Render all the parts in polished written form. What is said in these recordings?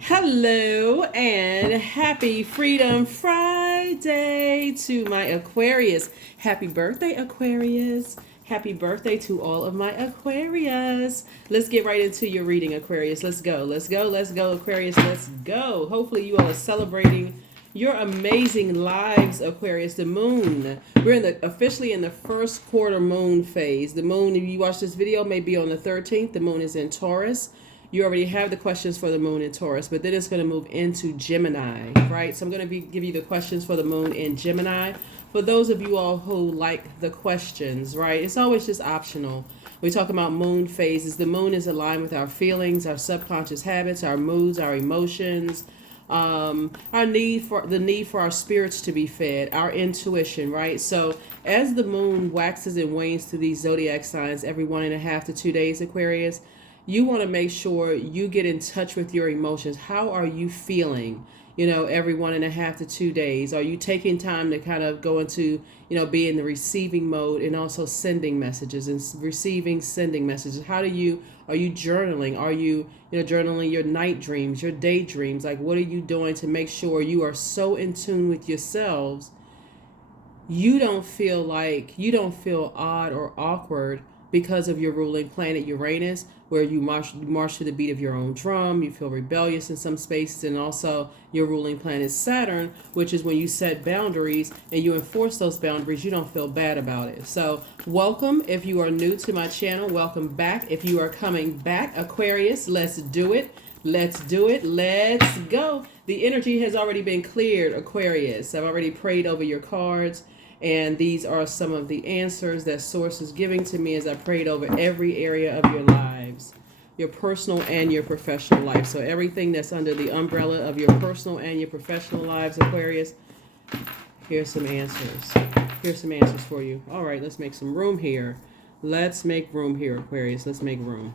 Hello and happy Freedom Friday to my Aquarius. Happy birthday, Aquarius. Happy birthday to all of my Aquarius. Let's get right into your reading, Aquarius. Let's go. Let's go. Let's go, Aquarius. Let's go. Hopefully, you all are celebrating your amazing lives, Aquarius. The moon. We're officially in the first quarter moon phase. The moon, if you watch this video, may be on the 13th. The moon is in Taurus. You already have the questions for the moon in Taurus, but then it's going to move into Gemini, right? So I'm going to give you the questions for the moon in Gemini. For those of you all who like the questions, right? It's always just optional. We talk about moon phases. The moon is aligned with our feelings, our subconscious habits, our moods, our emotions, our need for our spirits to be fed, our intuition, right? So as the moon waxes and wanes through these zodiac signs every 1.5 to 2 days, Aquarius, you want to make sure you get in touch with your emotions. How are you feeling, every 1.5 to 2 days? Are you taking time to kind of go into, be in the receiving mode and also sending messages and sending messages? Are you journaling? Are you, journaling your night dreams, your daydreams? Like, what are you doing to make sure you are so in tune with yourselves? You don't feel odd or awkward because of your ruling planet Uranus, where you march to the beat of your own drum. You feel rebellious in some spaces, and also your ruling planet Saturn, which is when you set boundaries and you enforce those boundaries. You don't feel bad about it. So welcome. If you are new to my channel, welcome back. If you are coming back, Aquarius, let's do it. Let's do it. Let's go. The energy has already been cleared, Aquarius. I've already prayed over your cards. And these are some of the answers that Source is giving to me as I prayed over every area of your lives, your personal and your professional life. So everything that's under the umbrella of your personal and your professional lives, Aquarius, here's some answers. Here's some answers for you. All right, let's make some room here. Let's make room here, Aquarius. Let's make room.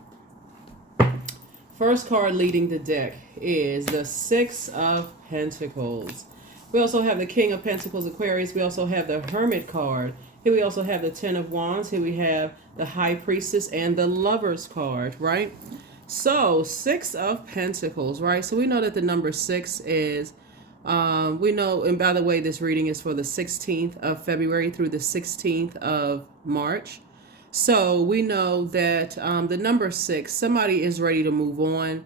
First card leading the deck is the Six of Pentacles. We also have the King of Pentacles, Aquarius. We also have the Hermit card. Here we also have the Ten of Wands. Here we have the High Priestess and the Lovers card, right? So, Six of Pentacles, right? So we know that the number 6 is, we know, and by the way, this reading is for the 16th of February through the 16th of March. So we know that the number 6, somebody is ready to move on,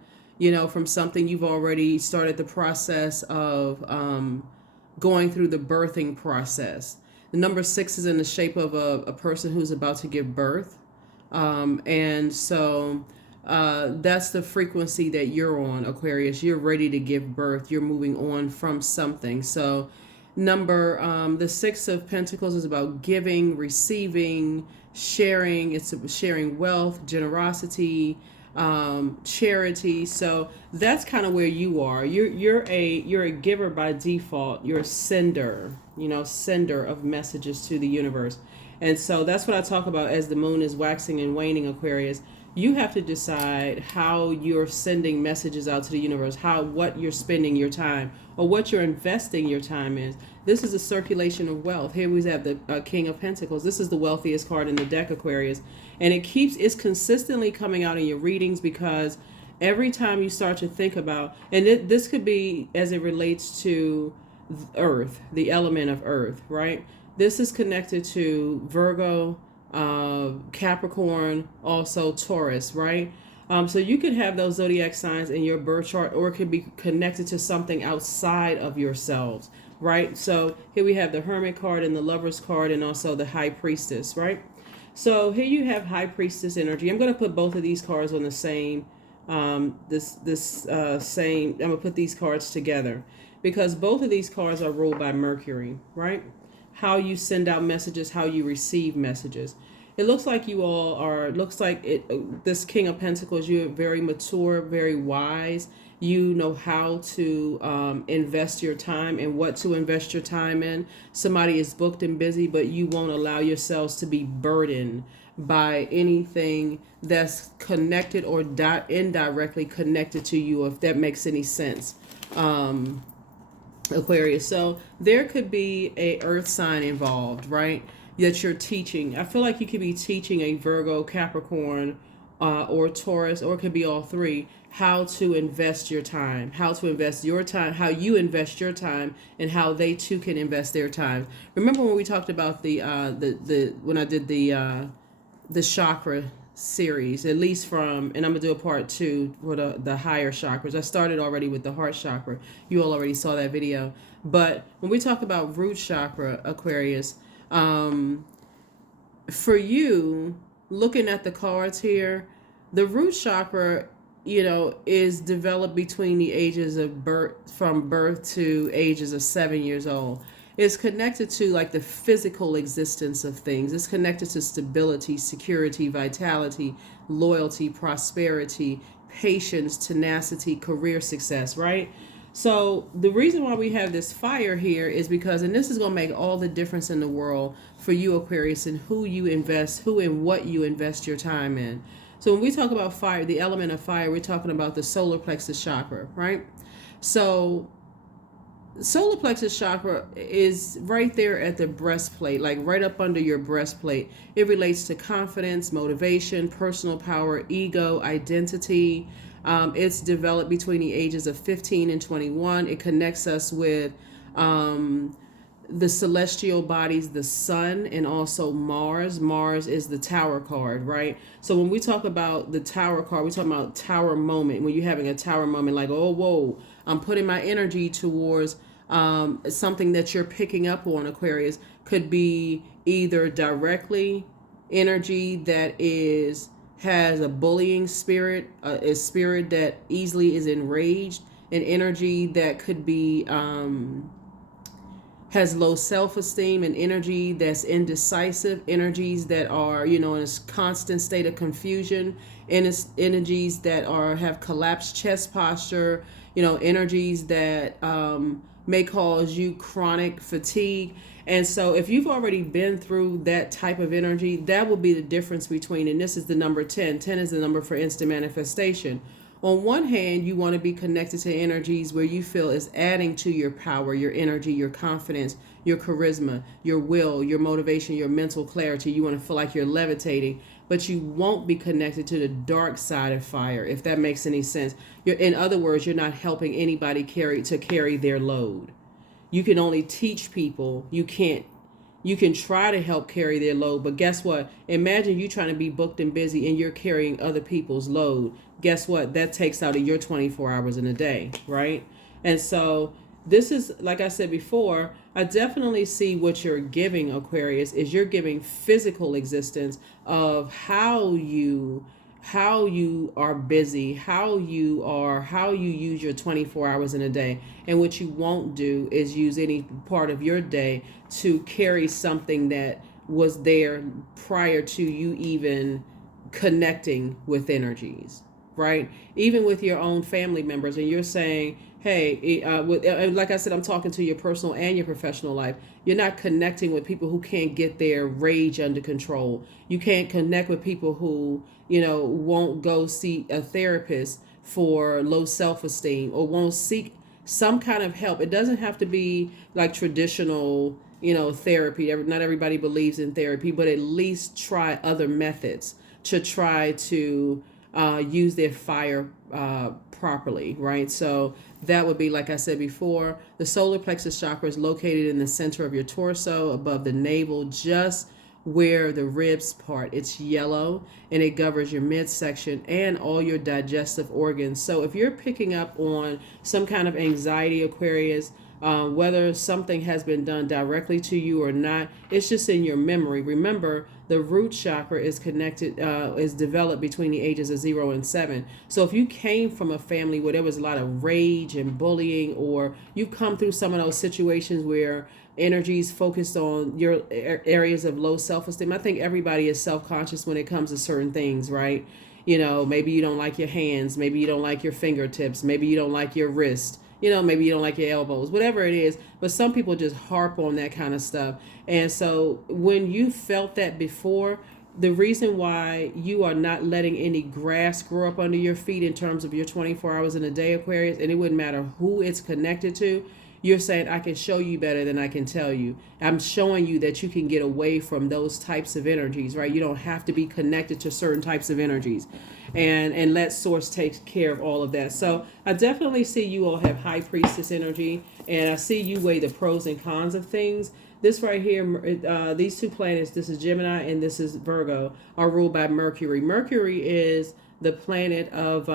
from something. You've already started the process of going through the birthing process. The number 6 is in the shape of a person who's about to give birth. And so that's the frequency that you're on, Aquarius. You're ready to give birth. You're moving on from something. So the 6 of Pentacles is about giving, receiving, sharing. It's sharing wealth, generosity, charity. So that's kind of where you are. You're a giver by default. You're a sender, sender of messages to the universe. And so that's what I talk about as the moon is waxing and waning, Aquarius. You have to decide how you're sending messages out to the universe, what you're spending your time or what you're investing your time in. This is a circulation of wealth. Here we have the King of Pentacles. This is the wealthiest card in the deck, Aquarius. And it's consistently coming out in your readings because every time you start to think about, and this could be as it relates to Earth, the element of Earth, right? This is connected to Virgo, Capricorn, also Taurus, right? So you could have those zodiac signs in your birth chart, or it could be connected to something outside of yourselves, right? So here we have the Hermit card and the Lovers card and also the High Priestess, right? So here you have High Priestess energy. I'm going to put both of these cards on the same, I'm going to put these cards together because both of these cards are ruled by Mercury, right? How you send out messages, how you receive messages. It looks like you all are, this King of Pentacles, you're very mature, very wise. You know how to invest your time and what to invest your time in. Somebody is booked and busy, but you won't allow yourselves to be burdened by anything that's connected or indirectly connected to you, if that makes any sense. Aquarius. So there could be a earth sign involved, right? That you're teaching. I feel like you could be teaching a Virgo, Capricorn, or Taurus, or it could be all three, how to invest your time, how to invest your time, how you invest your time, and how they too can invest their time. Remember when we talked about the when I did the chakra series, at least from, and I'm gonna do a part two for the higher chakras. I started already with the heart chakra. You all already saw that video. But when we talk about root chakra, Aquarius, for you, looking at the cards here, the root chakra, is developed between the ages of birth, from birth to ages of 7 years old. It's connected to like the physical existence of things. It's connected to stability, security, vitality, loyalty, prosperity, patience, tenacity, career success, right? So the reason why we have this fire here is because, and this is going to make all the difference in the world for you, Aquarius, and who you invest, who and what you invest your time in. So when we talk about fire, the element of fire, we're talking about the solar plexus chakra, right? So solar plexus chakra is right there at the breastplate, like right up under your breastplate. It relates to confidence, motivation, personal power, ego, identity. It's developed between the ages of 15 and 21. It connects us with the celestial bodies, the sun, and also Mars. Mars is the tower card, right? So when we talk about the tower card, we're talking about tower moment. When you're having a tower moment, like, oh, whoa, I'm putting my energy towards something that you're picking up on, Aquarius. Could be either directly energy that has a bullying spirit, a spirit that easily is enraged, an energy that could be has low self-esteem, an energy that's indecisive, energies that are, in a constant state of confusion, energies that have collapsed chest posture, energies that may cause you chronic fatigue. And so if you've already been through that type of energy, that will be the difference between, and this is the number 10. 10 is the number for instant manifestation. On one hand, you want to be connected to energies where you feel is adding to your power, your energy, your confidence, your charisma, your will, your motivation, your mental clarity. You want to feel like you're levitating, but you won't be connected to the dark side of fire, if that makes any sense. In other words, you're not helping anybody carry their load. You can only teach people. You can try to help carry their load, but guess what? Imagine you trying to be booked and busy and you're carrying other people's load. Guess what? That takes out of your 24 hours in a day, right? And so this is, like I said before, I definitely see what you're giving, Aquarius, is you're giving physical existence of how you are busy, how you use your 24 hours in a day. And what you won't do is use any part of your day to carry something that was there prior to you even connecting with energies, right? Even with your own family members, and you're saying, hey, like I said, I'm talking to your personal and your professional life. You're not connecting with people who can't get their rage under control. You can't connect with people who, won't go see a therapist for low self-esteem, or won't seek some kind of help. It doesn't have to be like traditional, therapy. Not everybody believes in therapy, but at least try other methods to try to use their fire properly, right? So that would be, like I said before, the solar plexus chakra is located in the center of your torso, above the navel, just where the ribs part. It's yellow, and it governs your midsection and all your digestive organs. So if you're picking up on some kind of anxiety, Aquarius, whether something has been done directly to you or not, it's just in your memory. Remember, the root chakra is is developed between the ages of 0 and 7. So if you came from a family where there was a lot of rage and bullying, or you come through some of those situations where energies focused on your areas of low self-esteem, I think everybody is self-conscious when it comes to certain things, right? Maybe you don't like your hands, maybe you don't like your fingertips, maybe you don't like your wrist. Maybe you don't like your elbows, whatever it is. But some people just harp on that kind of stuff. And so when you felt that before, the reason why you are not letting any grass grow up under your feet in terms of your 24 hours in a day, Aquarius, and it wouldn't matter who it's connected to, you're saying, I can show you better than I can tell you. I'm showing you that you can get away from those types of energies, right? You don't have to be connected to certain types of energies, and let source take care of all of that. So I definitely see you all have high priestess energy, and I see you weigh the pros and cons of things. This right here, these two planets, this is Gemini and this is Virgo, are ruled by Mercury. Mercury is the planet of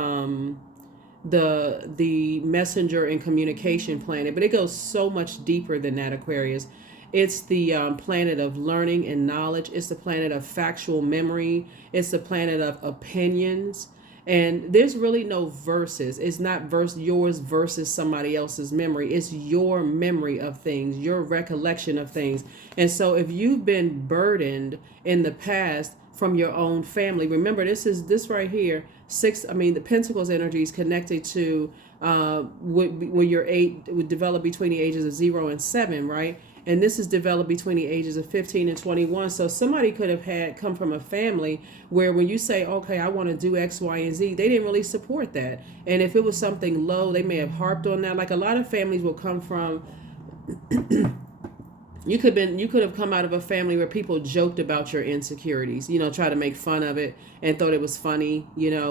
the messenger and communication planet, but it goes so much deeper than that, Aquarius. It's the planet of learning and knowledge. It's the planet of factual memory. It's the planet of opinions. And there's really no verses. It's not yours versus somebody else's memory. It's your memory of things, your recollection of things. And so if you've been burdened in the past from your own family, remember this right here, the Pentacles energy is connected to when you're 8, would develop between the ages of 0 and 7, right? And this is developed between the ages of 15 and 21. So somebody could have come from a family where when you say, okay, I want to do X, Y, and Z, they didn't really support that. And if it was something low, they may have harped on that. Like a lot of families will come from you could have come out of a family where people joked about your insecurities, try to make fun of it and thought it was funny,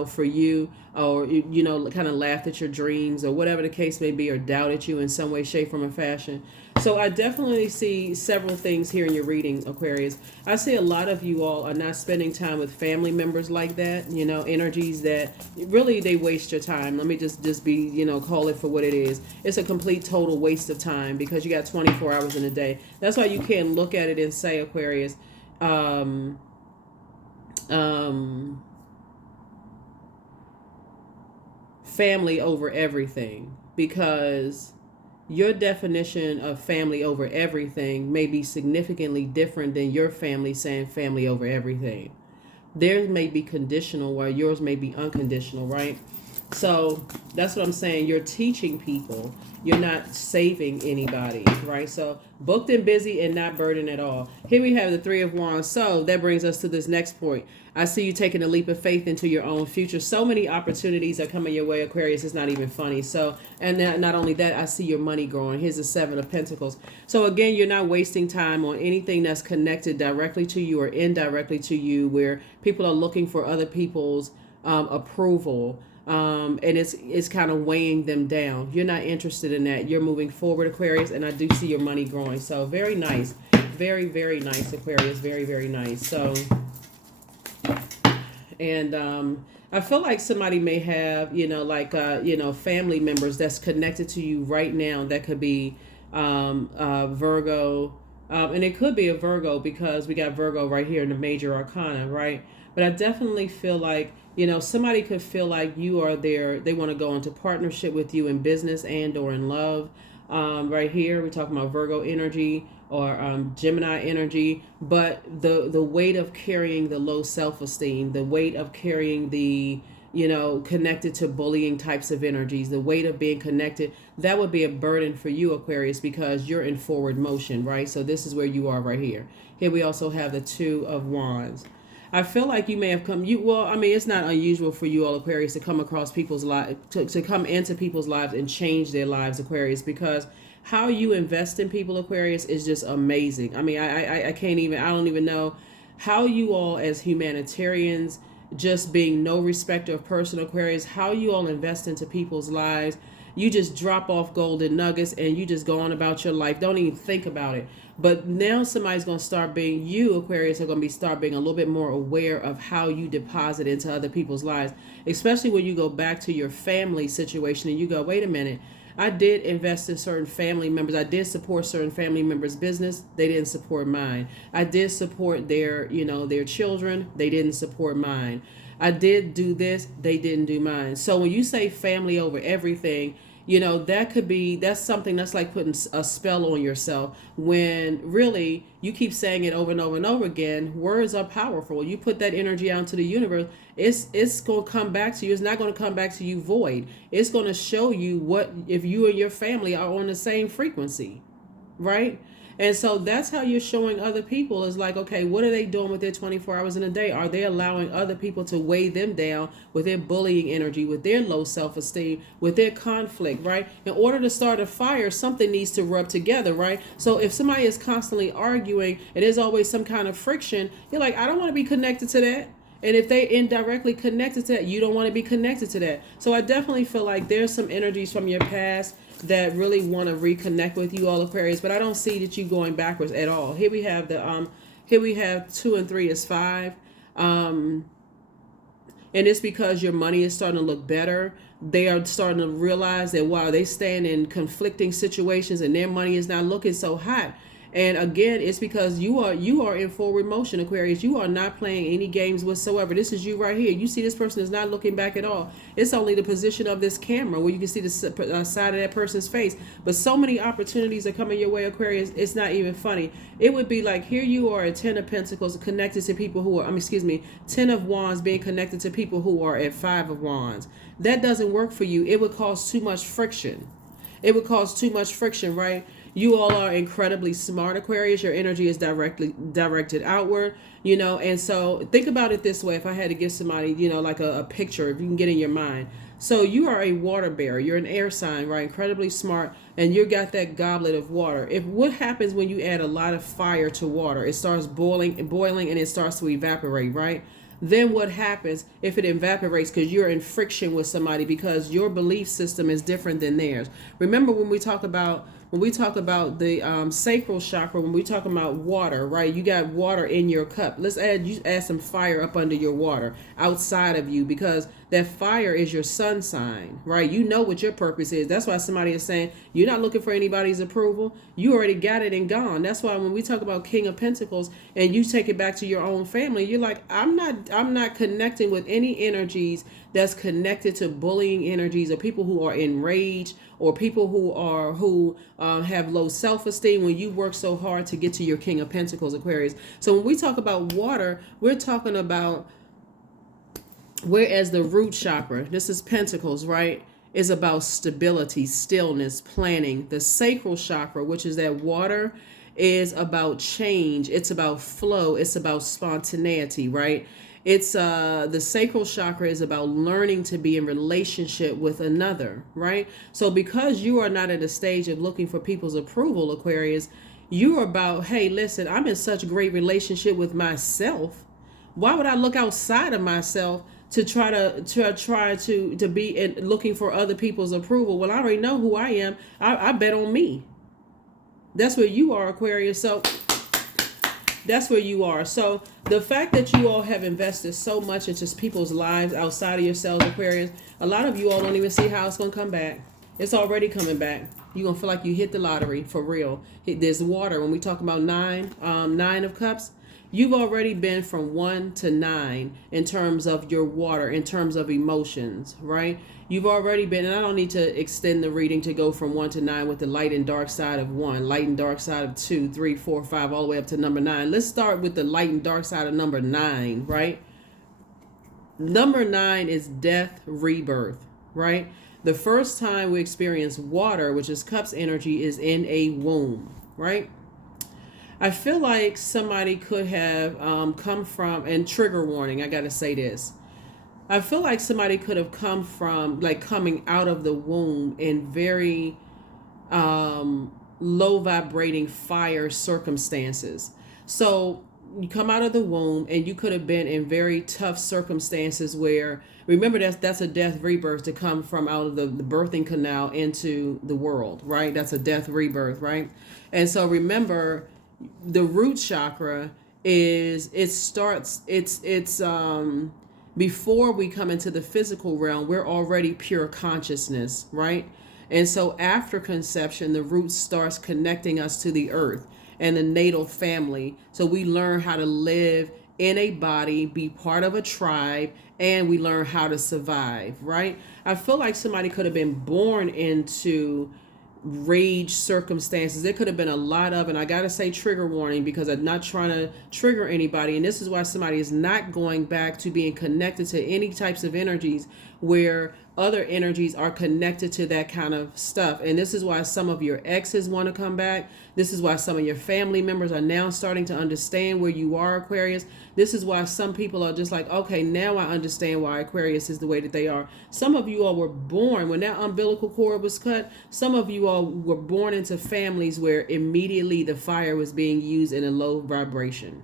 for you, or, kind of laughed at your dreams or whatever the case may be, or doubted you in some way, shape, form, or fashion. So I definitely see several things here in your reading, Aquarius. I see a lot of you all are not spending time with family members like that, energies that really they waste your time. Let me just be, call it for what it is. It's a complete total waste of time because you got 24 hours in a day. That's why you can't look at it and say, Aquarius, family over everything, because your definition of family over everything may be significantly different than your family saying family over everything. Theirs may be conditional while yours may be unconditional, right? So that's what I'm saying. You're teaching people. You're not saving anybody, right? So booked and busy and not burdened at all. Here we have the Three of Wands. So that brings us to this next point. I see you taking a leap of faith into your own future. So many opportunities are coming your way, Aquarius. It's not even funny. So, and not only that, I see your money growing. Here's the Seven of Pentacles. So again, you're not wasting time on anything that's connected directly to you or indirectly to you, where people are looking for other people's approval. And it's kind of weighing them down. You're not interested in that. You're moving forward, Aquarius, and I do see your money growing. So very nice. Very, very nice, Aquarius. Very, very nice. So, and I feel like somebody may have, family members that's connected to you right now. That could be Virgo. And it could be a Virgo because we got Virgo right here in the major arcana, right? But I definitely feel like, somebody could feel like you are there. They want to go into partnership with you in business and or in love. Right here, we're talking about Virgo energy or Gemini energy. But the weight of carrying the low self-esteem, the weight of carrying the, connected to bullying types of energies, the weight of being connected, that would be a burden for you, Aquarius, because you're in forward motion, right? So this is where you are right here. Here we also have the Two of Wands. I feel like you may have it's not unusual for you all, Aquarius, to come across people's lives, to come into people's lives and change their lives, Aquarius, because how you invest in people, Aquarius, is just amazing. I don't even know how you all as humanitarians, just being no respecter of person, Aquarius, how you all invest into people's lives. You just drop off golden nuggets and you just go on about your life. Don't even think about it. But now somebody's going to start being, you, Aquarius, are going to start being a little bit more aware of how you deposit into other people's lives, especially when you go back to your family situation and you go, wait a minute, I did invest in certain family members. I did support certain family members' business. They didn't support mine. I did support their children. They didn't support mine. I did do this. They didn't do mine. So when you say family over everything, that's something that's like putting a spell on yourself, when really you keep saying it over and over and over again. Words are powerful. You put that energy out into the universe, it's going to come back to you. It's not going to come back to you void. It's going to show you what if you and your family are on the same frequency, right? And so that's how you're showing other people is like, okay, what are they doing with their 24 hours in a day? Are they allowing other people to weigh them down with their bullying energy, with their low self-esteem, with their conflict, right? In order to start a fire, something needs to rub together, right? So if somebody is constantly arguing and there's always some kind of friction, you're like, I don't want to be connected to that. And if they indirectly connected to that, you don't want to be connected to that. So I definitely feel like there's some energies from your past that really want to reconnect with you, all Aquarius. But I don't see that you going backwards at all. Here we have here we have 2 and 3 is 5. And it's because your money is starting to look better. They are starting to realize that while they stand in conflicting situations and their money is not looking so hot. And again, it's because you are in forward motion, Aquarius. You are not playing any games whatsoever. This is you right here. You see this person is not looking back at all. It's only the position of this camera where you can see the side of that person's face. But so many opportunities are coming your way, Aquarius. It's not even funny. It would be like here you are at 10 of Pentacles connected to people who are, 10 of Wands being connected to people who are at 5 of Wands. That doesn't work for you. It would cause too much friction. It would cause too much friction, right? You all are incredibly smart, Aquarius. Your energy is directed outward, and so think about it this way. If I had to give somebody, like a picture, if you can get in your mind. So you are a water bearer. You're an air sign, right? Incredibly smart. And you got that goblet of water. What happens when you add a lot of fire to water? It starts boiling, and it starts to evaporate, right? Then what happens if it evaporates because you're in friction with somebody because your belief system is different than theirs? Remember when we talk about the sacral chakra, when we talk about water, right? You got water in your cup. Let's add some fire up under your water outside of you, because that fire is your sun sign, right? You know what your purpose is. That's why somebody is saying you're not looking for anybody's approval. You already got it and gone. That's why when we talk about King of Pentacles and you take it back to your own family, you're like, I'm not connecting with any energies that's connected to bullying energies or people who are enraged or people who have low self-esteem when you work so hard to get to your King of Pentacles, Aquarius. So when we talk about water, we're talking about, whereas the root chakra, this is Pentacles, right, is about stability, stillness, planning. The sacral chakra, which is that water, is about change. It's about flow. It's about spontaneity, right? It's the sacral chakra is about learning to be in relationship with another, right? So because you are not at a stage of looking for people's approval, Aquarius, you're about, hey, listen, I'm in such great relationship with myself. Why would I look outside of myself to try to be looking for other people's approval? Well, I already know who I am. I bet on me. That's where you are, Aquarius. So that's where you are. So the fact that you all have invested so much into people's lives outside of yourselves, Aquarius, a lot of you all don't even see how it's going to come back. It's already coming back. You're going to feel like you hit the lottery for real. There's water. When we talk about nine of cups, you've already been from 1 to 9 in terms of your water, in terms of emotions, right? You've already been, and I don't need to extend the reading to go from 1 to 9 with the light and dark side of 1, light and dark side of 2, 3, 4, 5, all the way up to number 9. Let's start with the light and dark side of number 9, right? Number 9 is death, rebirth, right? The first time we experience water, which is cups energy, is in a womb, right? I feel like somebody could have come from, and trigger warning, I got to say this. I feel like somebody could have come from, like, coming out of the womb in very low vibrating fire circumstances. So you come out of the womb and you could have been in very tough circumstances where, remember, that's a death rebirth, to come from out of the birthing canal into the world, right? That's a death rebirth, right? And so remember, the root chakra is, before we come into the physical realm, we're already pure consciousness, right? And so after conception, the root starts connecting us to the earth and the natal family. So we learn how to live in a body, be part of a tribe, and we learn how to survive, right? I feel like somebody could have been born into rage circumstances. There could have been a lot of, and I gotta say trigger warning, because I'm not trying to trigger anybody, and this is why somebody is not going back to being connected to any types of energies where other energies are connected to that kind of stuff. And this is why some of your exes want to come back. This is why some of your family members are now starting to understand where you are, Aquarius. This is why some people are just like, okay, now I understand why Aquarius is the way that they are. Some of you all were born when that umbilical cord was cut. Some of you all were born into families where immediately the fire was being used in a low vibration.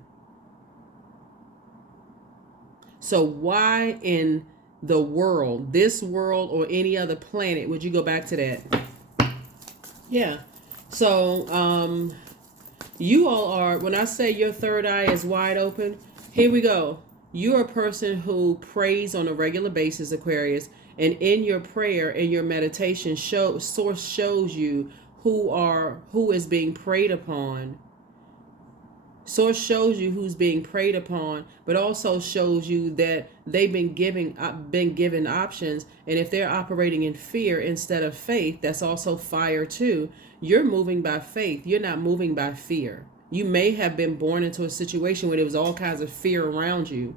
So why in the world, this world or any other planet, would you go back to that? Yeah. So you all are, when I say your third eye is wide open, here we go. You're a person who prays on a regular basis, Aquarius, and in your prayer, in your meditation, source shows you who is being prayed upon. Source shows you who's being preyed upon, but also shows you that they've been given options. And if they're operating in fear instead of faith, that's also fire too. You're moving by faith. You're not moving by fear. You may have been born into a situation where there was all kinds of fear around you,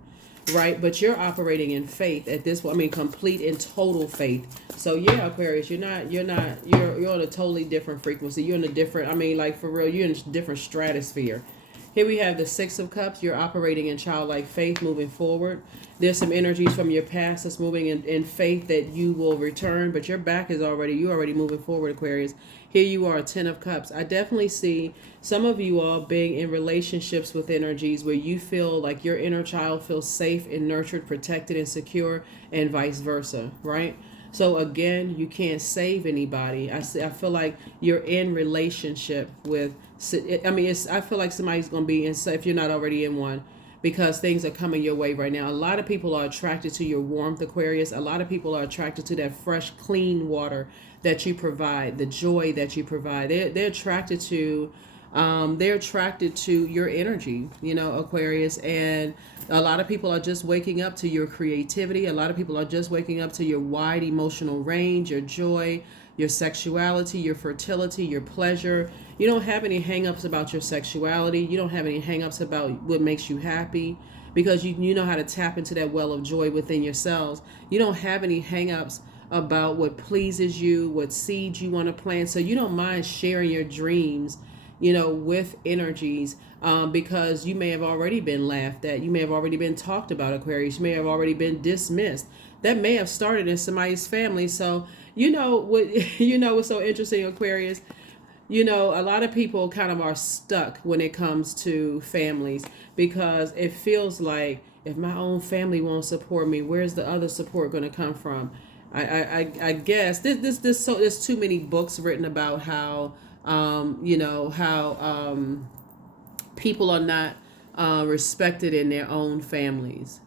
right? But you're operating in faith at this point. I mean, complete and total faith. So yeah, Aquarius, you're on a totally different frequency. You're in a different, I mean, like for real, you're in a different stratosphere. Here we have the Six of Cups. You're operating in childlike faith moving forward. There's some energies from your past that's moving in faith that you will return, but your back is you're already moving forward, Aquarius. Here you are, 10 of Cups. I definitely see some of you all being in relationships with energies where you feel like your inner child feels safe and nurtured, protected and secure, and vice versa, right? So again, you can't save anybody. I feel like you're in relationship with, I feel like somebody's going to be in, if you're not already in one, because things are coming your way right now. A lot of people are attracted to your warmth, Aquarius. A lot of people are attracted to that fresh, clean water that you provide, the joy that you provide. They're attracted to your energy, Aquarius. And a lot of people are just waking up to your creativity. A lot of people are just waking up to your wide emotional range, your joy, your sexuality, your fertility, your pleasure. You don't have any hang-ups about your sexuality. You don't have any hang-ups about what makes you happy, because you know how to tap into that well of joy within yourselves. You don't have any hang-ups about what pleases you, what seeds you want to plant. So you don't mind sharing your dreams, with energies, because you may have already been laughed at. You may have already been talked about, Aquarius. You may have already been dismissed. That may have started in somebody's family. So, what's so interesting, Aquarius? A lot of people kind of are stuck when it comes to families, because it feels like, if my own family won't support me, where's the other support going to come from? I guess there's too many books written about how people are not respected in their own families.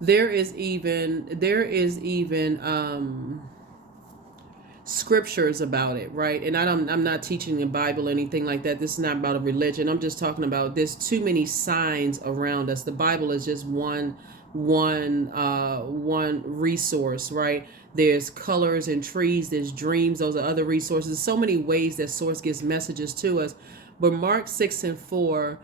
There is even scriptures about it, right? And I'm not teaching the Bible or anything like that. This is not about a religion. I'm just talking about, there's too many signs around us. The Bible is just one resource, right? There's colors and trees, there's dreams, those are other resources. So many ways that source gives messages to us. But Mark 6:4,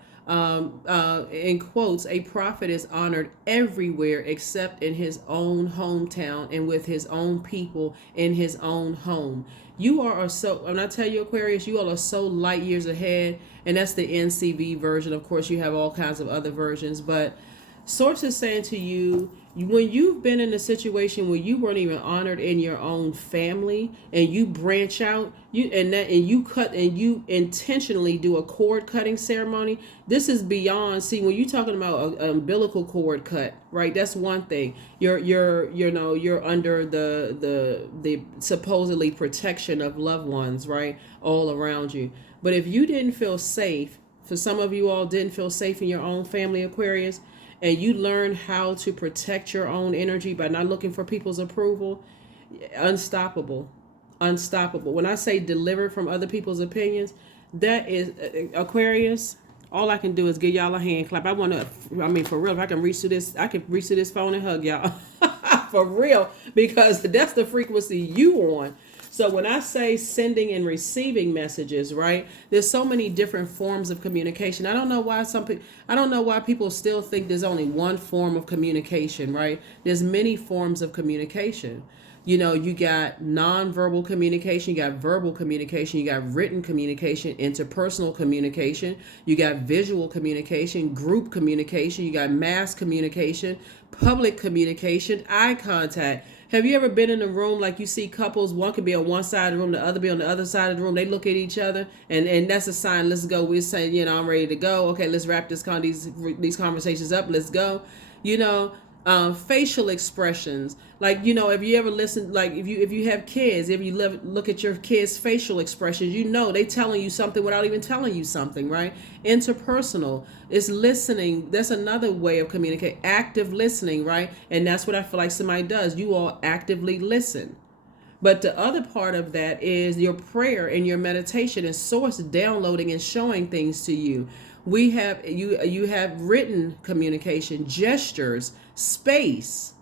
in quotes, a prophet is honored everywhere except in his own hometown and with his own people in his own home. You are so, when I tell you, Aquarius, you all are so light years ahead. And that's the NCV version. Of course, you have all kinds of other versions, but Source is saying to you, when you've been in a situation where you weren't even honored in your own family, and you branch out, you intentionally do a cord cutting ceremony. This is beyond. See, when you're talking about an umbilical cord cut, right? That's one thing. You're under the supposedly protection of loved ones, right, all around you. But if you didn't feel safe, for some of you all didn't feel safe in your own family, Aquarius, and you learn how to protect your own energy by not looking for people's approval, unstoppable. When I say delivered from other people's opinions, that is, Aquarius, all I can do is give y'all a hand clap. For real, if I can reach to this, I can reach to this phone and hug y'all. For real, because that's the frequency you on. So when I say sending and receiving messages, right? There's so many different forms of communication. I don't know why I don't know why people still think there's only one form of communication, right? There's many forms of communication. You know, you got nonverbal communication, you got verbal communication, you got written communication, interpersonal communication, you got visual communication, group communication, you got mass communication, public communication, eye contact. Have you ever been in a room like you see couples, one could be on one side of the room, the other be on the other side of the room. They look at each other and that's a sign, let's go. We're saying, you know, I'm ready to go. Okay, let's wrap these conversations up. Let's go. You know, facial expressions, like, you know, if you ever listen, like if you have kids, if you look at your kids' facial expressions, you know they telling you something without even telling you something, right? Interpersonal is listening. That's another way of communicating. Active listening, right? And that's what I feel like somebody does. You all actively listen. But the other part of that is your prayer and your meditation and source downloading and showing things to you. We have you have written communication, gestures, space,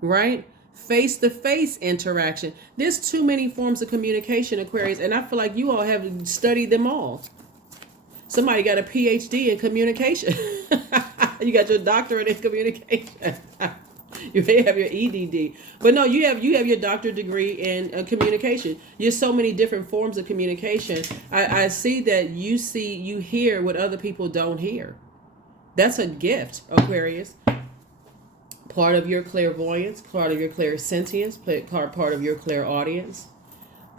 right? Face to face interaction. There's too many forms of communication, Aquarius, and I feel like you all have studied them all. Somebody got a PhD in communication. You got your doctorate in communication. You may have your EDD, but no, you have your doctorate degree in communication. There's so many different forms of communication. I see that you hear what other people don't hear. That's a gift, Aquarius. Part of your clairvoyance, part of your clairsentience, part of your clairaudience,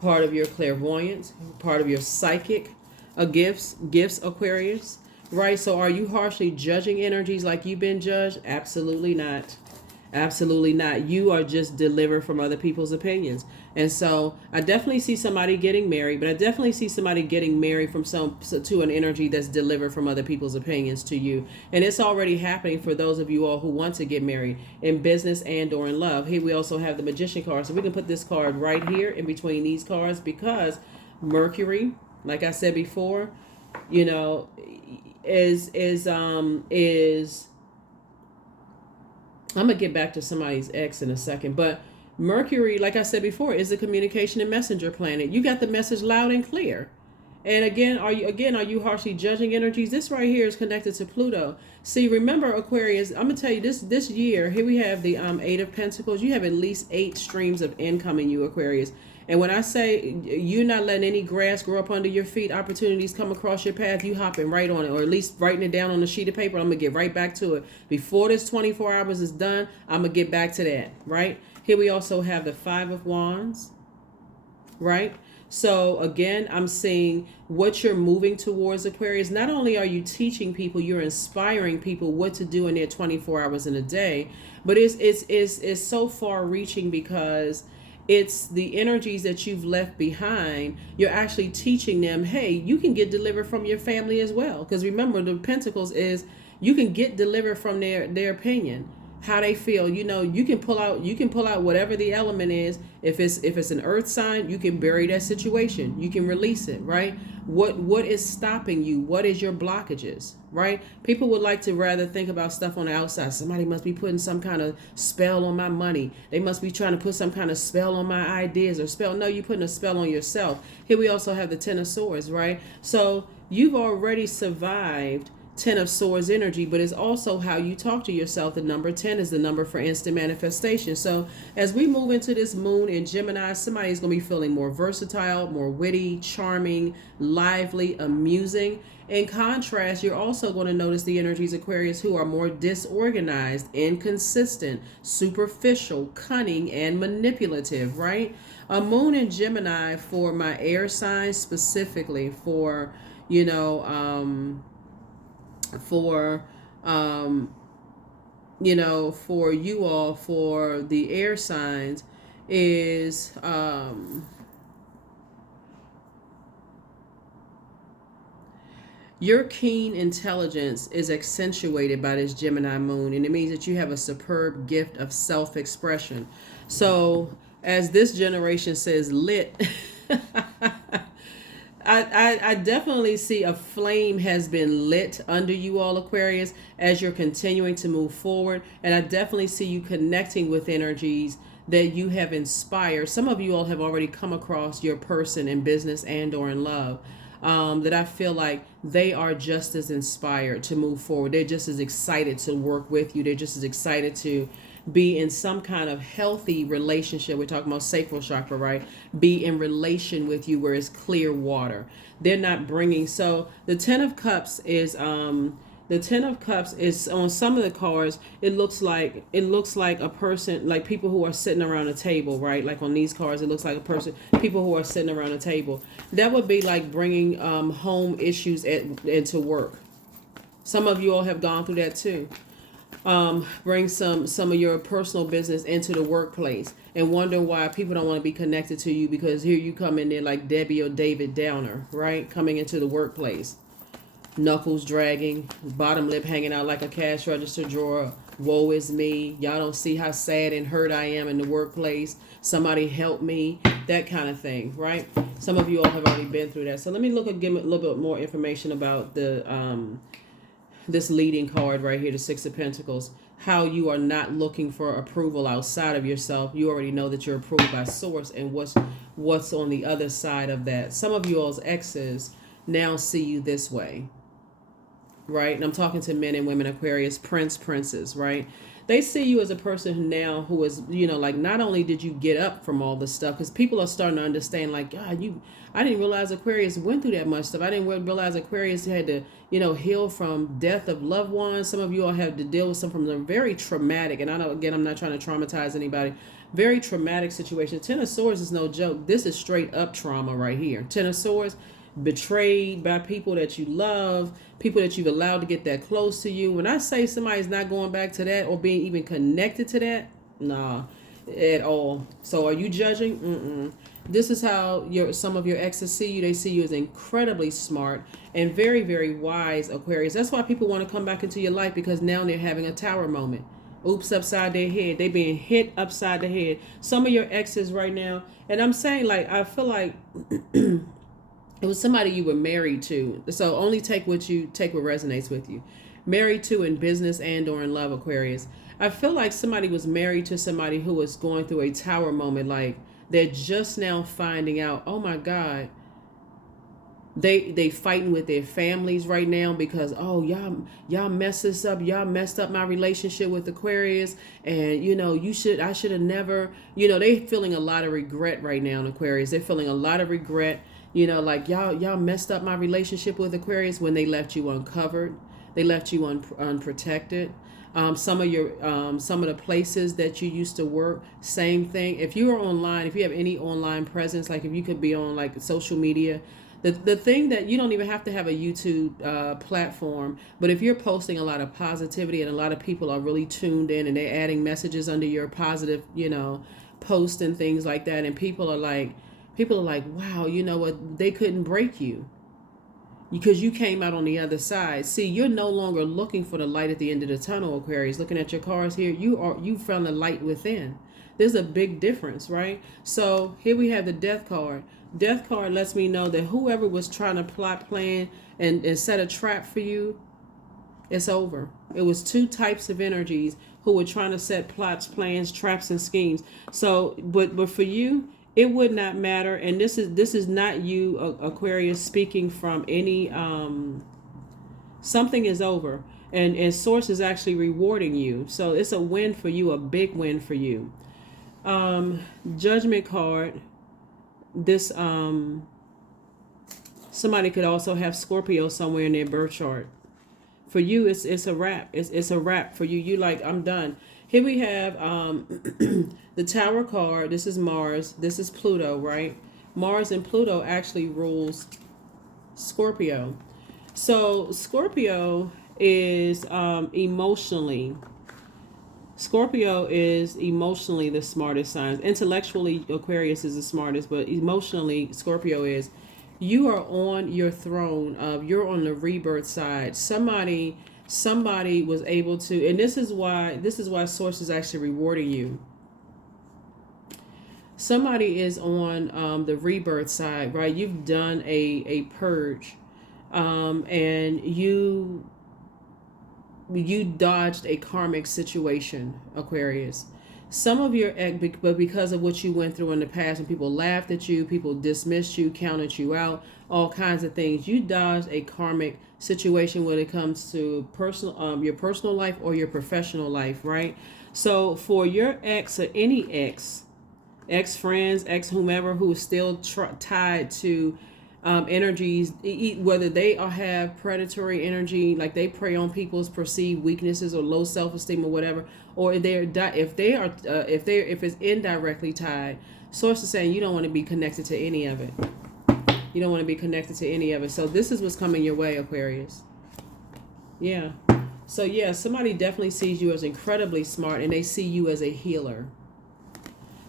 part of your clairvoyance, part of your psychic gifts, Aquarius. Right? So are you harshly judging energies like you've been judged? Absolutely not. Absolutely not. You are just delivered from other people's opinions. And so I definitely see somebody getting married, but I definitely see somebody getting married to an energy that's delivered from other people's opinions to you. And it's already happening for those of you all who want to get married in business and or in love. Here we also have the Magician card. So we can put this card right here in between these cards because Mercury, like I said before, you know, is I'm going to get back to somebody's ex in a second, but Mercury, like I said before, is the communication and messenger planet. You got the message loud and clear. And again, are you harshly judging energies? This right here is connected to Pluto. See, remember, Aquarius, I'm going to tell you this year, here we have the 8 of Pentacles. You have at least 8 streams of income in you, Aquarius. And when I say you're not letting any grass grow up under your feet, opportunities come across your path, you hopping right on it, or at least writing it down on a sheet of paper. I'm going to get right back to it. Before this 24 hours is done, I'm going to get back to that, right? Here we also have the 5 of Wands, right? So again, I'm seeing what you're moving towards, Aquarius. Not only are you teaching people, you're inspiring people what to do in their 24 hours in a day, but it's so far reaching because it's the energies that you've left behind. You're actually teaching them, hey, you can get delivered from your family as well. Because remember, the Pentacles is you can get delivered from their opinion, how they feel. You know, you can pull out whatever the element is. If it's an earth sign, you can bury that situation. You can release it, right? What is stopping you? What is your blockages, right? People would like to rather think about stuff on the outside. Somebody must be putting some kind of spell on my money. They must be trying to put some kind of spell on my ideas or spell. No, you're putting a spell on yourself. Here we also have the 10 of Swords, right? So you've already survived 10 of Swords energy, but it's also how you talk to yourself. The number 10 is the number for instant manifestation. So as we move into this moon in Gemini, somebody's going to be feeling more versatile, more witty, charming, lively, amusing. In contrast, you're also going to notice the energies, Aquarius, who are more disorganized, inconsistent, superficial, cunning, and manipulative, right? A moon in Gemini for my air signs, specifically for, you know, for you all, for the air signs, is your keen intelligence is accentuated by this Gemini moon, and it means that you have a superb gift of self-expression. So as this generation says, lit. I definitely see a flame has been lit under you all, Aquarius, as you're continuing to move forward. And I definitely see you connecting with energies that you have inspired. Some of you all have already come across your person in business and or in love, that I feel like they are just as inspired to move forward. They're just as excited to work with you. They're just as excited to be in some kind of healthy relationship. We're talking about sacral chakra, right? Be in relation with you where it's clear water. They're not bringing. So the 10 of cups is the 10 of cups is on some of the cards. It looks like a person, like people who are sitting around a table, right? Like on these cards, it looks like a person, people who are sitting around a table. That would be like bringing home issues into work. Some of you all have gone through that too. Bring some of your personal business into the workplace and wonder why people don't want to be connected to you, because here you come in there like Debbie or David Downer, right? Coming into the workplace, knuckles dragging, bottom lip hanging out like a cash register drawer. Woe is me. Y'all don't see how sad and hurt I am in the workplace. Somebody help me. That kind of thing, right? Some of you all have already been through that. So let me give a little bit more information about the this leading card right here, the Six of Pentacles. How you are not looking for approval outside of yourself. You already know that you're approved by source, and what's on the other side of that. Some of you all's exes now see you this way, right? And I'm talking to men and women, Aquarius, princes, right? They see you as a person now who is, like, not only did you get up from all this stuff, because people are starting to understand, like, God, I didn't realize Aquarius went through that much stuff. I didn't realize Aquarius had to, heal from death of loved ones. Some of you all have to deal with some from the very traumatic, and I know, again, I'm not trying to traumatize anybody, very traumatic situation. Ten of Swords is no joke. This is straight up trauma right here. Ten of Swords, betrayed by people that you love, people that you've allowed to get that close to you. When I say somebody's not going back to that or being even connected to that, nah, at all. So are you judging? This is how some of your exes see you. They see you as incredibly smart and very, very wise, Aquarius. That's why people want to come back into your life, because now they're having a tower moment. Oops, upside their head. They being hit upside the head. Some of your exes right now, and I'm saying, like, I feel like it was somebody you were married to. So only take what resonates with you. Married to in business and or in love, Aquarius. I feel like somebody was married to somebody who was going through a tower moment. Like, they're just now finding out, oh my God, they fighting with their families right now because, oh, y'all messed this up. Y'all messed up my relationship with Aquarius. And, I should have never, they feeling a lot of regret right now in Aquarius. They're feeling a lot of regret. Like y'all messed up my relationship with Aquarius when they left you uncovered. They left you unprotected. Some of the places that you used to work, same thing. If you are online, if you have any online presence, like if you could be on like social media, the thing that you don't even have to have a YouTube platform, but if you're posting a lot of positivity and a lot of people are really tuned in and they're adding messages under your positive, post and things like that, and people are like, wow, you know what? They couldn't break you because you came out on the other side. See, you're no longer looking for the light at the end of the tunnel, Aquarius. Looking at your cards here, you found the light within. There's a big difference, right? So here we have the Death card. Death card lets me know that whoever was trying to plot, plan, and set a trap for you, it's over. It was two types of energies who were trying to set plots, plans, traps, and schemes. So, but for you, it would not matter. And this is not you, Aquarius, speaking from any something is over, and source is actually rewarding you. So it's a win for you, a big win for you. Judgment card. This somebody could also have Scorpio somewhere in their birth chart. For you, it's a wrap. It's a wrap for you. You like, I'm done. Here we have the Tower card. This is Mars. This is Pluto, right? Mars and Pluto actually rules Scorpio. So Scorpio is emotionally. Scorpio is emotionally the smartest sign. Intellectually, Aquarius is the smartest, but emotionally, Scorpio is. You are on your throne of, you're on the rebirth side. Somebody was able to, and this is why source is actually rewarding you. Somebody is on the rebirth side, right? You've done a purge, and you dodged a karmic situation, Aquarius. Some of your ex, but because of what you went through in the past, and people laughed at you, people dismissed you, counted you out, all kinds of things, you dodged a karmic situation when it comes to personal, your personal life or your professional life, right? So for your ex or any ex friends, ex whomever who is still tied to energies, whether they have predatory energy, like they prey on people's perceived weaknesses or low self-esteem or whatever, or if it's indirectly tied, source is saying you don't want to be connected to any of it. You don't want to be connected to any of it. So this is what's coming your way, Aquarius. Yeah. So yeah, somebody definitely sees you as incredibly smart, and they see you as a healer.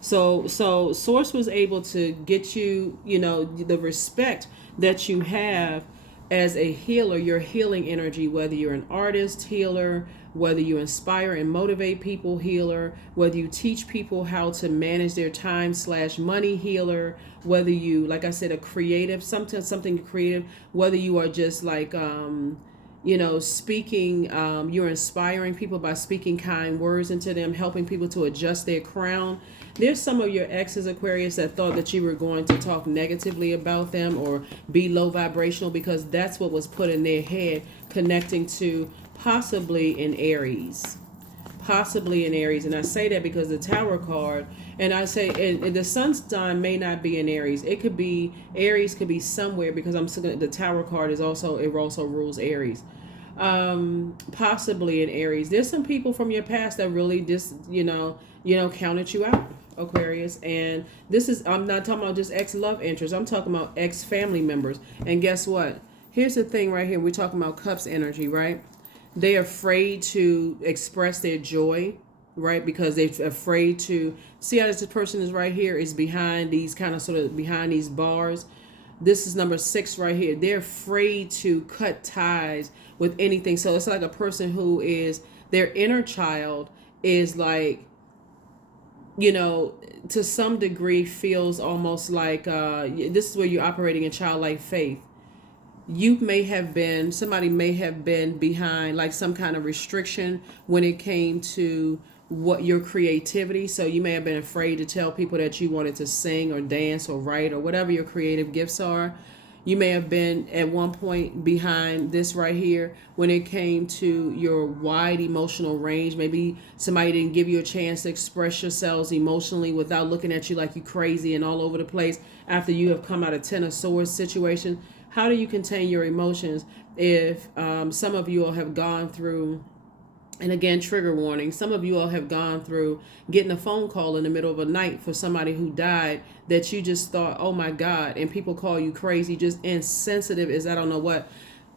So source was able to get you, the respect that you have as a healer, your healing energy, whether you're an artist, healer, whether you inspire and motivate people, healer, whether you teach people how to manage their time / money, healer, whether you, like I said, a creative, something creative, whether you are just like, speaking, you're inspiring people by speaking kind words into them, helping people to adjust their crown. There's some of your exes, Aquarius, that thought that you were going to talk negatively about them or be low vibrational, because that's what was put in their head, connecting to possibly in Aries. Possibly in Aries. And I say that because the Tower card, and I say the sun sign may not be in Aries. It could be, Aries could be somewhere, because the Tower card it also rules Aries. Possibly in Aries. There's some people from your past that really just, counted you out, Aquarius. And I'm not talking about just ex-love interest. I'm talking about ex-family members. And guess what? Here's the thing right here. We're talking about Cups energy, right? They're afraid to express their joy, right? Because they're afraid to see how this person is right here, is behind these behind these bars. This is number 6 right here. They're afraid to cut ties with anything. So it's like a person who is, their inner child is like, to some degree feels almost like, this is where you're operating in childlike faith. Somebody may have been behind like some kind of restriction when it came to what your creativity. So you may have been afraid to tell people that you wanted to sing or dance or write or whatever your creative gifts are. You may have been at one point behind this right here when it came to your wide emotional range. Maybe somebody didn't give you a chance to express yourselves emotionally without looking at you like you crazy and all over the place after you have come out of 10 of Swords situation. How do you contain your emotions if some of you all have gone through, and again, trigger warning, some of you all have gone through getting a phone call in the middle of a night for somebody who died that you just thought, oh my God, and people call you crazy, just insensitive as I don't know what.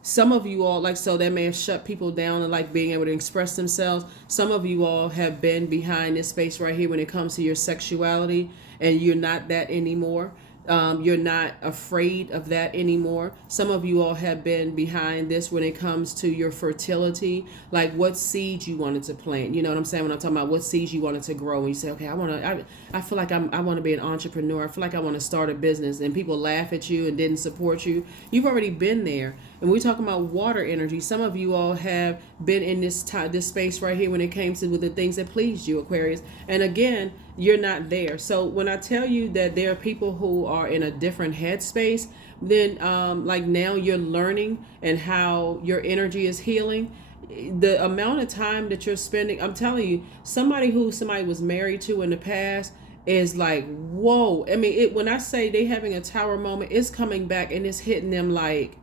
Some of you all, so that may have shut people down and like being able to express themselves. Some of you all have been behind this space right here when it comes to your sexuality, and you're not that anymore. You're not afraid of that anymore. Some of you all have been behind this when it comes to your fertility, like what seeds you wanted to plant. You know what I'm saying? When I'm talking about what seeds you wanted to grow, and you say, okay, I feel like I want to be an entrepreneur. I feel like I want to start a business, and people laugh at you and didn't support you. You've already been there. And we're talking about water energy. Some of you all have been in this space right here when it came to with the things that pleased you, Aquarius. And again, you're not there. So when I tell you that there are people who are in a different headspace, then like now you're learning and how your energy is healing. The amount of time that you're spending, I'm telling you, somebody was married to in the past is like, whoa. I mean, when I say they having a tower moment, it's coming back and it's hitting them like,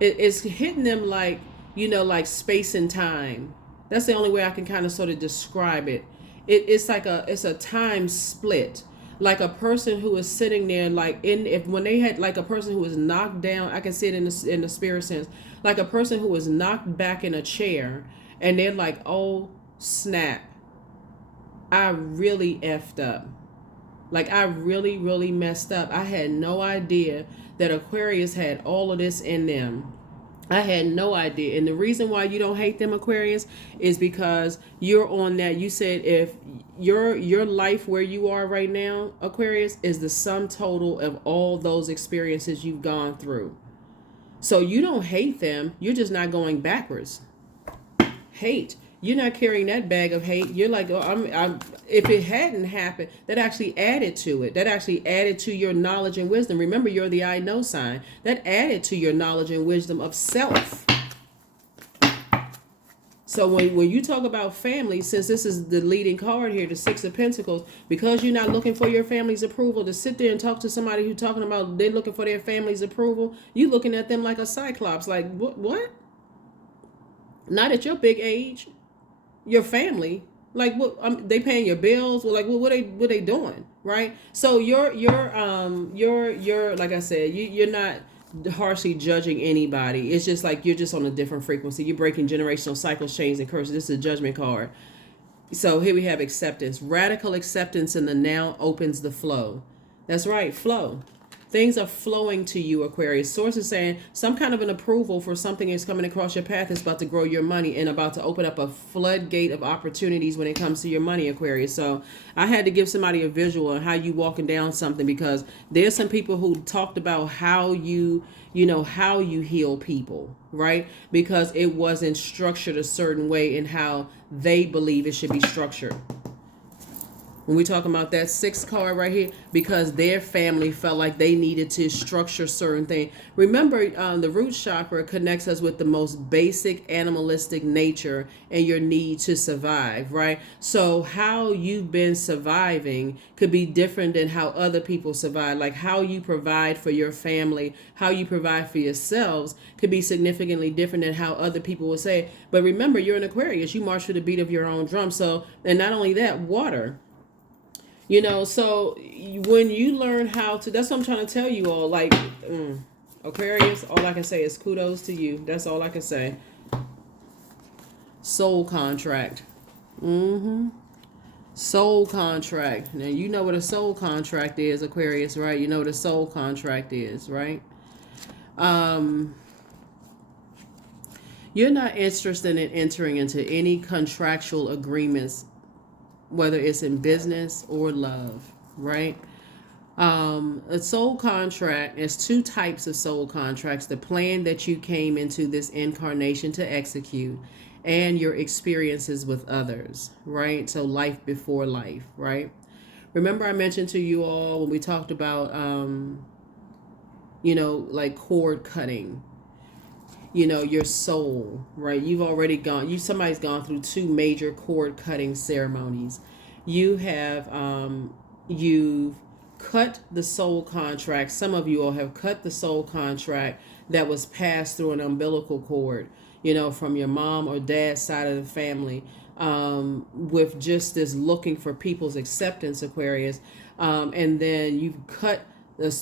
it's hitting them like, like space and time. That's the only way I can kind of sort of describe it. It's like it's a time split. Like a person who is sitting there, like when they had like a person who was knocked down, I can see it in the spirit sense, like a person who was knocked back in a chair, and they're like, oh snap, I really effed up. Like I really, really messed up. I had no idea that Aquarius had all of this in them. I had no idea. And the reason why you don't hate them, Aquarius, is because you're on that. You said if your life where you are right now, Aquarius, is the sum total of all those experiences you've gone through. So you don't hate them. You're just not going backwards. Hate. you're not carrying that bag of hate. You're like, oh, I'm if it hadn't happened, that actually added to it. That actually added to your knowledge and wisdom. Remember, you're the I know sign. That added to your knowledge and wisdom of self. So when you talk about family, since this is the leading card here, the Six of Pentacles, because you're not looking for your family's approval, to sit there and talk to somebody who's talking about they're looking for their family's approval, you looking at them like a cyclops. Like, what? Not at your big age. Your family, like, what? They paying your bills? Well, like, what they doing, right? So you're like I said, you're not harshly judging anybody. It's just like you're just on a different frequency. You're breaking generational cycles, chains, and curses. This is a judgment card. So here we have acceptance. Radical acceptance in the now opens the flow. That's right, flow. Things are flowing to you, Aquarius. Source is saying some kind of an approval for something is coming across your path is about to grow your money and about to open up a floodgate of opportunities when it comes to your money, Aquarius. So I had to give somebody a visual on how you walking down something, because there's some people who talked about how how you heal people, right? Because it wasn't structured a certain way in how they believe it should be structured. When we talking about that 6 card right here, because their family felt like they needed to structure certain things. Remember, the root chakra connects us with the most basic animalistic nature and your need to survive, right? So how you've been surviving could be different than how other people survive. Like how you provide for your family, how you provide for yourselves could be significantly different than how other people will say. But remember, you're an Aquarius. You march to the beat of your own drum. So, and not only that, water. So when you learn how to, that's what I'm trying to tell you all, like, Aquarius, all I can say is kudos to you. That's all I can say. Soul contract. Soul contract. Now, you know what a soul contract is, Aquarius, right? You know what a soul contract is, right? You're not interested in entering into any contractual agreements, whether it's in business or love, right? A soul contract, there's 2 types of soul contracts: the plan that you came into this incarnation to execute, and your experiences with others, right? So life before life, right? Remember I mentioned to you all when we talked about, like cord cutting, your soul, right? You've already somebody's gone through 2 major cord cutting ceremonies. You have, you've cut the soul contract. Some of you all have cut the soul contract that was passed through an umbilical cord, from your mom or dad's side of the family, with just this looking for people's acceptance, Aquarius. And then you've cut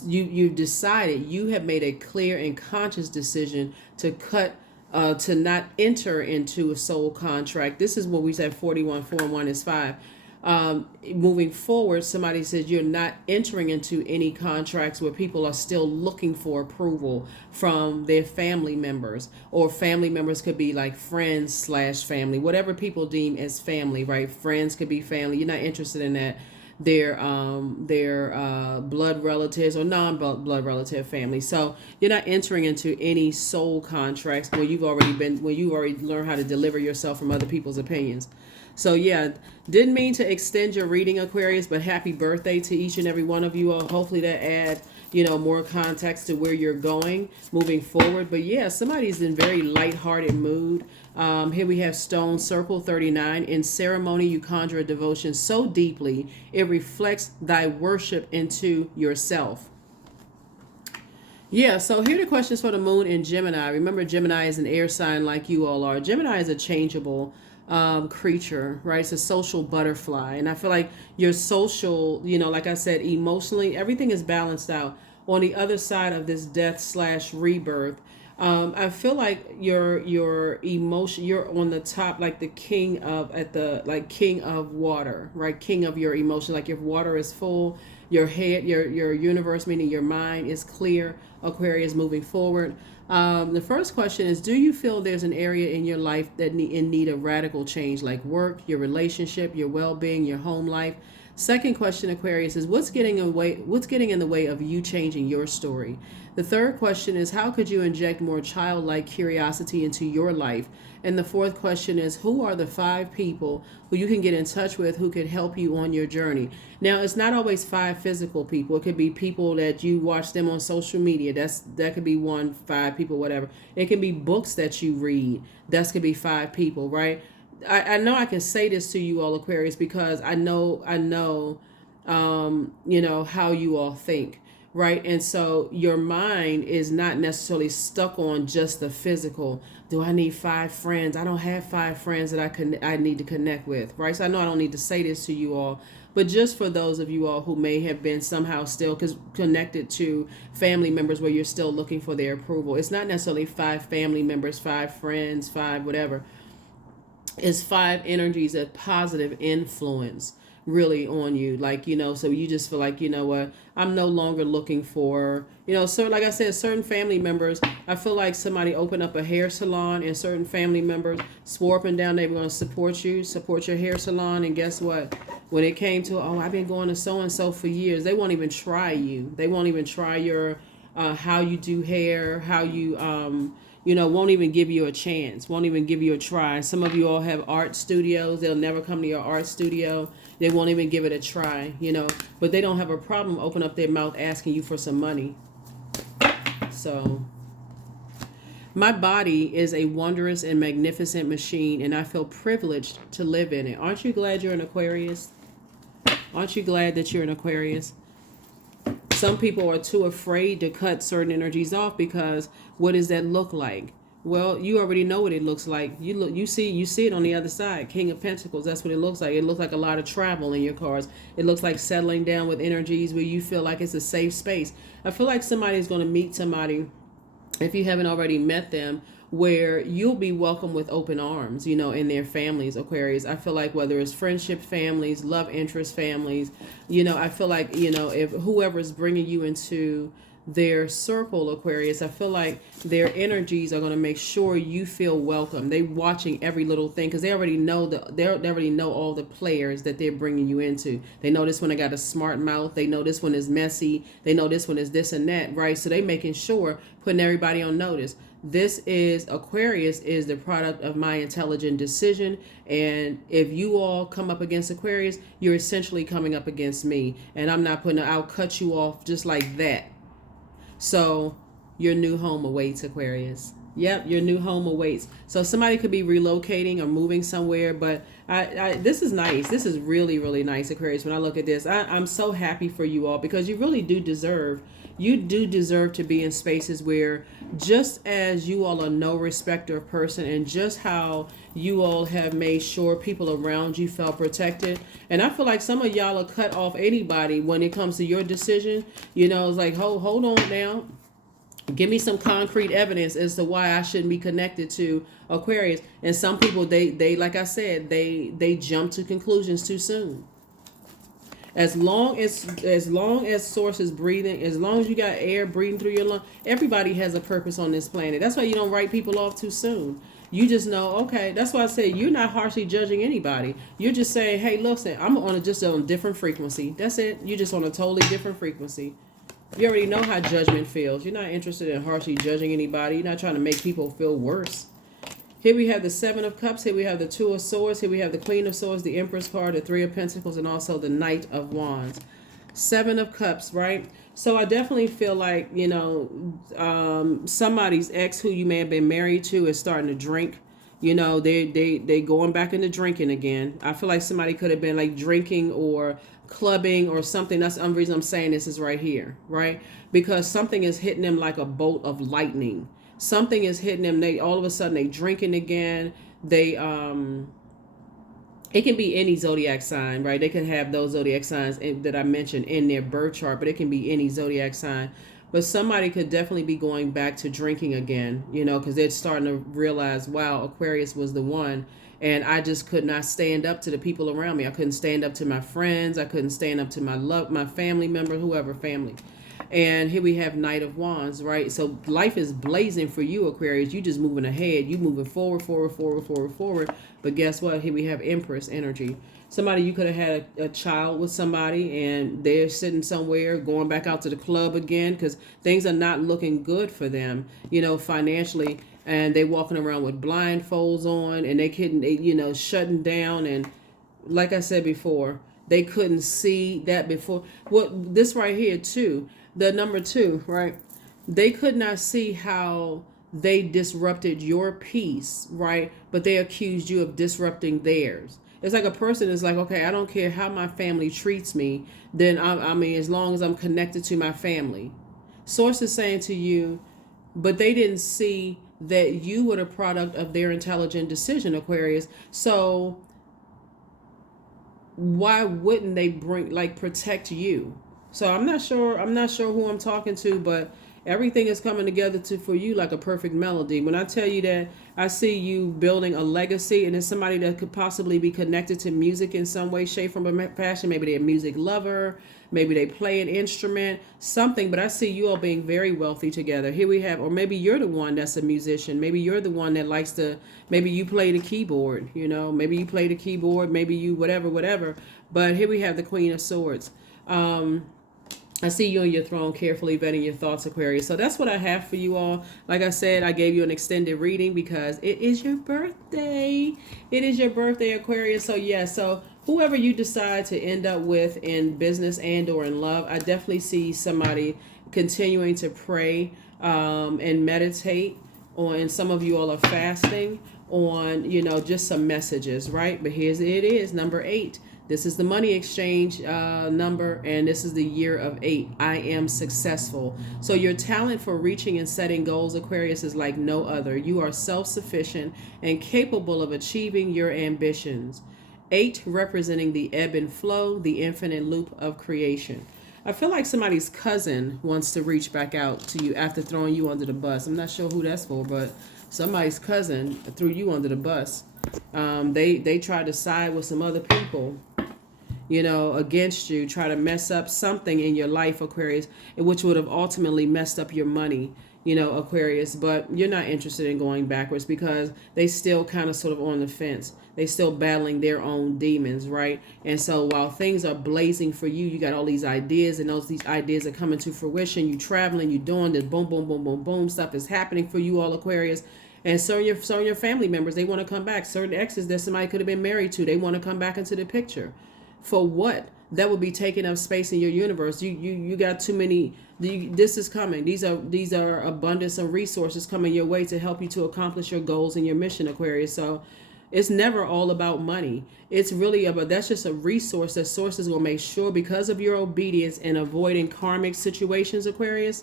you've decided, you have made a clear and conscious decision to cut, to not enter into a soul contract. This is what we said, 41, 4 and 1 is 5. Moving forward, somebody says you're not entering into any contracts where people are still looking for approval from their family members, or family members could be like friends / family, whatever people deem as family, right? Friends could be family. You're not interested in that. Their blood relatives or non-blood relative family. So you're not entering into any soul contracts where you've already learned how to deliver yourself from other people's opinions. So yeah, didn't mean to extend your reading, Aquarius, but happy birthday to each and every one of you all. Hopefully that adds, more context to where you're going moving forward. But yeah, somebody's in very lighthearted mood. Here we have Stone Circle 39. In ceremony, you conjure a devotion so deeply, it reflects thy worship into yourself. Yeah, so here are the questions for the moon in Gemini. Remember, Gemini is an air sign like you all are. Gemini is a changeable creature, right? It's a social butterfly. And I feel like your social, like I said, emotionally, everything is balanced out. On the other side of this death / rebirth, I feel like your emotion, you're on the top, like the king of water, right? King of your emotion. Like if water is full, your head, your universe, meaning your mind, is clear. Aquarius, moving forward. The first question is, do you feel there's an area in your life that in need of radical change, like work, your relationship, your well-being, your home life? Second question, Aquarius, is what's getting in the way of you changing your story? The third question is, how could you inject more childlike curiosity into your life? And the fourth question is, who are the 5 people who you can get in touch with who could help you on your journey? Now, it's not always 5 physical people. It could be people that you watch them on social media. That could be 5 people, whatever. It can be books that you read. That could be 5 people, right? I know I can say this to you all, Aquarius, because I know, how you all think, right? And so your mind is not necessarily stuck on just the physical. Do I need 5 friends? I don't have 5 friends that I need to connect with, right? So I know I don't need to say this to you all, but just for those of you all who may have been somehow still connected to family members where you're still looking for their approval, it's not necessarily 5 family members, 5 friends, 5 whatever. Is 5 energies of positive influence really on you, like, so you just feel like, what, I'm no longer looking for, so like I said, certain family members, I feel like somebody opened up a hair salon and certain family members swore up and down they were going to support your hair salon, and guess what, when it came to, oh, I've been going to so and so for years, they won't even try you, they won't even try your how you do hair, how you won't even give you a chance, won't even give you a try. Some of you all have art studios. They'll never come to your art studio. They won't even give it a try, but they don't have a problem open up their mouth asking you for some money. So my body is a wondrous and magnificent machine, and I feel privileged to live in it. Aren't you glad you're an Aquarius? Aren't you glad that you're an Aquarius? Some people are too afraid to cut certain energies off because what does that look like? Well, you already know what it looks like. You see it on the other side. King of Pentacles, that's what it looks like. It looks like a lot of travel in your cards. It looks like settling down with energies where you feel like it's a safe space. I feel like somebody's going to meet somebody, if you haven't already met them, where you'll be welcomed with open arms, in their families, Aquarius. I feel like whether it's friendship families, love interest families, I feel like, if whoever's bringing you into their circle, Aquarius, I feel like their energies are going to make sure you feel welcome. They're watching every little thing because they already know they already know all the players that they're bringing you into. They know this one I got a smart mouth. They know this one is messy. They know this one is this and that, right? So they making sure, putting everybody on notice. Aquarius is the product of my intelligent decision. And if you all come up against Aquarius, you're essentially coming up against me. And I'll cut you off just like that. So your new home awaits, Aquarius. Yep, your new home awaits. So somebody could be relocating or moving somewhere, but this is nice. This is really, really nice, Aquarius. When I look at this, I'm so happy for you all because you really do deserve. You do deserve to be in spaces where, just as you all are no respecter of person, and just how you all have made sure people around you felt protected. And I feel like some of y'all are cut off anybody when it comes to your decision. It's like, hold on now. Give me some concrete evidence as to why I shouldn't be connected to Aquarius. And some people, they like I said, they jump to conclusions too soon. As long as source is breathing, as long as you got air breathing through your lungs, everybody has a purpose on this planet. That's why you don't write people off too soon. You just know, okay, that's why I say you're not harshly judging anybody. You're just saying, hey, listen, I'm on a different frequency. That's it. You're just on a totally different frequency. You already know how judgment feels. You're not interested in harshly judging anybody. You're not trying to make people feel worse. Here we have the 7 of Cups. Here we have the 2 of Swords. Here we have the Queen of Swords, the Empress card, the 3 of Pentacles, and also the Knight of Wands. 7 of Cups, right? So I definitely feel like, somebody's ex who you may have been married to is starting to drink. They going back into drinking again. I feel like somebody could have been like drinking or clubbing or something. That's the only reason I'm saying this is right here, right? Because something is hitting them like a bolt of lightning. Something is hitting them. They all of a sudden they drinking again. It can be any zodiac sign, right? They can have those zodiac signs that I mentioned in their birth chart, but it can be any zodiac sign. But somebody could definitely be going back to drinking again, because they're starting to realize, wow, Aquarius was the one. And I just could not stand up to the people around me. I couldn't stand up to my friends. I couldn't stand up to my family member, whoever family. And here we have Knight of Wands, right? So life is blazing for you, Aquarius. You just moving ahead. You moving forward, forward, forward, forward, forward. But guess what? Here we have Empress energy. Somebody, you could have had a child with somebody and they're sitting somewhere going back out to the club again because things are not looking good for them, financially. And they walking around with blindfolds on and they shutting down. And like I said before, they couldn't see that before. What this right here too, the number 2, right? They could not see how they disrupted your peace, right? But they accused you of disrupting theirs. It's like a person is like, okay, I don't care how my family treats me. Then I mean, as long as I'm connected to my family. Source is saying to you, but they didn't see that you were the product of their intelligent decision, Aquarius. So why wouldn't they protect you? So I'm not sure who I'm talking to, but everything is coming together for you like a perfect melody. When I tell you that I see you building a legacy, and it's somebody that could possibly be connected to music in some way, shape, form, or fashion. Maybe they're a music lover, maybe they play an instrument, something, but I see you all being very wealthy together. Here we have, or maybe you're the one that's a musician. Maybe you're the one that likes to, maybe you play the keyboard, maybe you play the keyboard, maybe you whatever. But here we have the Queen of Swords. I see you on your throne, carefully vetting your thoughts, Aquarius. So that's what I have for you all. Like I said, I gave you an extended reading because it is your birthday. It is your birthday, Aquarius. So yeah, so whoever you decide to end up with in business and or in love, I definitely see somebody continuing to pray and meditate on, and some of you all are fasting on, just some messages, right? But it is, number 8. This is the money exchange number, and this is the year of 8. I am successful. So your talent for reaching and setting goals, Aquarius, is like no other. You are self-sufficient and capable of achieving your ambitions. 8 representing the ebb and flow, the infinite loop of creation. I feel like somebody's cousin wants to reach back out to you after throwing you under the bus. I'm not sure who that's for, but somebody's cousin threw you under the bus. They tried to side with some other people, against you, try to mess up something in your life, Aquarius, which would have ultimately messed up your money, Aquarius. But you're not interested in going backwards because they still kind of sort of on the fence. They still battling their own demons, right? And so while things are blazing for you, you got all these ideas, and these ideas are coming to fruition. You traveling, you doing this, boom, boom, boom, boom, boom. Stuff is happening for you all, Aquarius. And so your family members, they want to come back. Certain exes that somebody could have been married to, they want to come back into the picture. For what? That would be taking up space in your universe. You got too many. This is coming. These are abundance of resources coming your way to help you to accomplish your goals and your mission, Aquarius. So it's never all about money. It's really about, that's just a resource that sources will make sure, because of your obedience and avoiding karmic situations, Aquarius.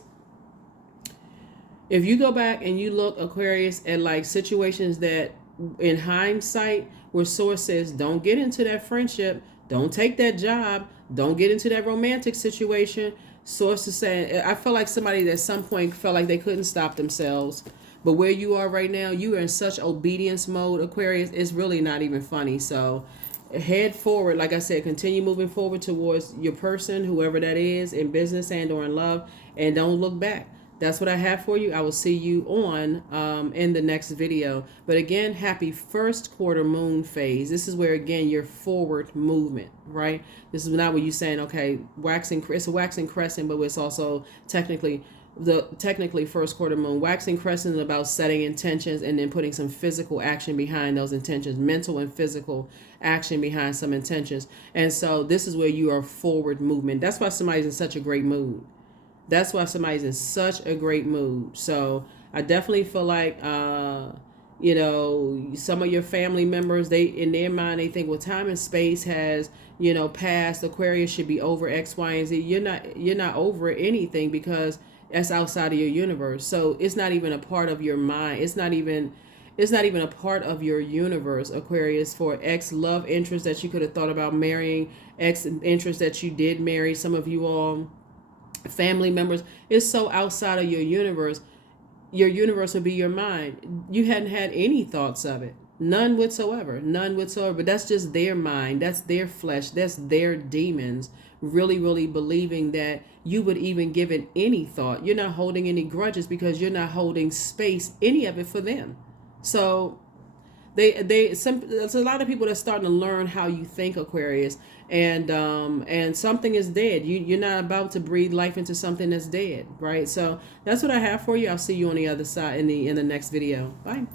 If you go back and you look, Aquarius, at like situations that in hindsight where source says don't get into that friendship, don't take that job, don't get into that romantic situation, source is saying, I feel like somebody at some point felt like they couldn't stop themselves. But where you are right now, you are in such obedience mode, Aquarius, it's really not even funny. So head forward. Like I said, continue moving forward towards your person, whoever that is, in business and or in love, and don't look back. That's what I have for you. I will see you on in the next video. But again, happy first quarter moon phase. This is where, again, your forward movement, right? This is not where you're saying, okay, it's a waxing crescent, but it's also technically first quarter moon. Waxing crescent is about setting intentions and then putting some physical action behind those intentions, mental and physical action behind some intentions. And so this is where you are forward movement. That's why somebody's in such a great mood. That's why somebody's in such a great mood. So I definitely feel like, some of your family members, they, in their mind, they think, well, time and space has, passed. Aquarius should be over X, Y, and Z. You're not over anything because that's outside of your universe. So it's not even a part of your mind. It's not even a part of your universe, Aquarius, for ex love interest that you could have thought about marrying, ex interest that you did marry. Some of you all, family members, it's so outside of your universe. Your universe would be your mind. You hadn't had any thoughts of it. None whatsoever. None whatsoever. But that's just their mind. That's their flesh. That's their demons really, really believing that you would even give it any thought. You're not holding any grudges because you're not holding space, any of it for them. So there's a lot of people that's starting to learn how you think, Aquarius, and something is dead. You're not about to breathe life into something that's dead, right? So that's what I have for you. I'll see you on the other side in the next video. Bye.